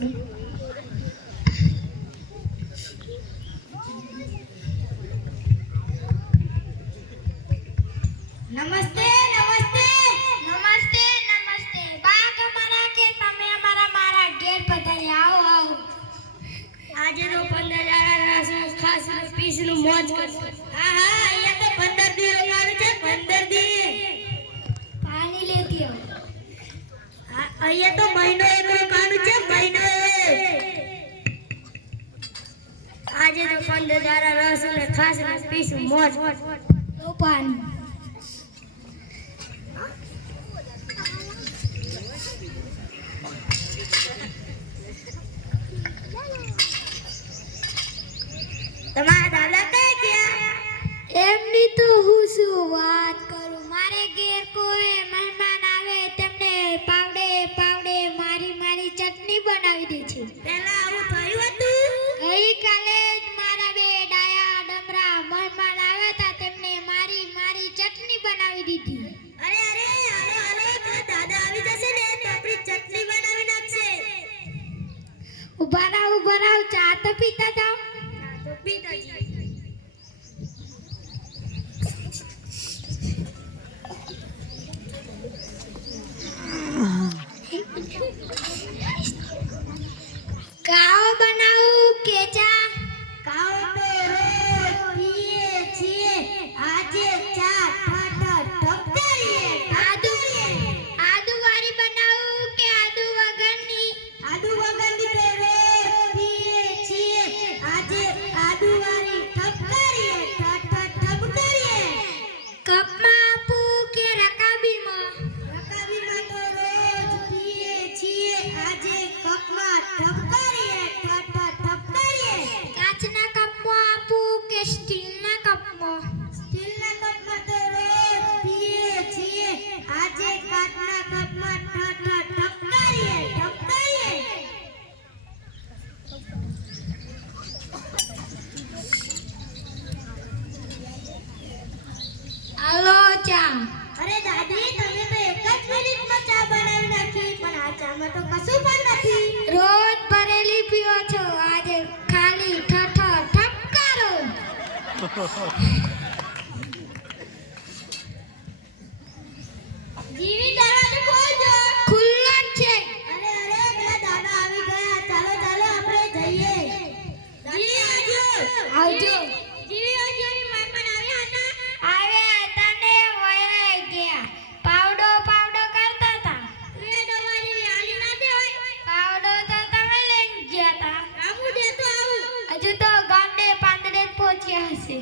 નમસ્તે નમસ્તે નમસ્તે નમસ્તે બાગ અમારા કે તમે અમારા મારા ઘેર પધાર્યા આવો આવો આજે તો 15,000 ખાસ પીસ નું મોજ કરશો હા હા અહીંયા તો 15 દી રોકાવાનું છે 15 દી પાણી લેતી આવો હા અહીંયા તો મહિનો એક રોકાવાનું છે મહિનો આજે તો 15,000 રસ અને ખાસ પીસ મોજ તો પાણી તમારા દાદા કઈ ગયા એમની તો હું શું વાત કરું મારે ઘેર કોઈ મહેમાન આવે તેમને પાવડે પાવડે મારી મારી ચટણી બનાવી દે છે પહેલા આવું થયું હતું ગઈકાલે જ મારા બે ડાયા ડમરા મહેમાન આવ્યા હતા તેમને મારી મારી ચટણી બનાવી દીધી અરે અરે હાલો હાલો દાદા આવી જશે ને તો આપણી ચટણી બનાવી નાખશે ઉભા રહો ચા તો પીતા જાઓ કાઓ બનાવું કે ચા કાઓ તો રોજ પીએ છીએ આજે ચા ઠઠ આદુ વાળી બનાવું કે આદુ વગરની તો રોજ પીએ છીએ આજે આદુ વાળી ઠઠ કરીએ કપમાં આપું કે રકાબીમાં તો રોજ પીએ છીએ આજે કપમાં ઠઠ કરીએ કાચના કપમાં આપું કે સ્ટીલના કપમાં તો રોજ પીએ છીએ આજે કાચના કપમાં ઠઠ કરીએ હાલો ચા અરે દાદી તમે તો એક જ મિનિટમાં ચા બનાવી નાખી પણ આ ચામાં તો કશું પણ નથી રોજ ભરેલી પીઓ છો આજે ખાલી ઠઠ ઠપકારો જીવી દરવાજો ખોલજો ખુલ્લો જ છે અરે પેલા દાદા આવી ગયા ચાલો આપણે જઈએ જીવી આવજો હજુ તો ગામડે પાંદડે પહોંચ્યા હશે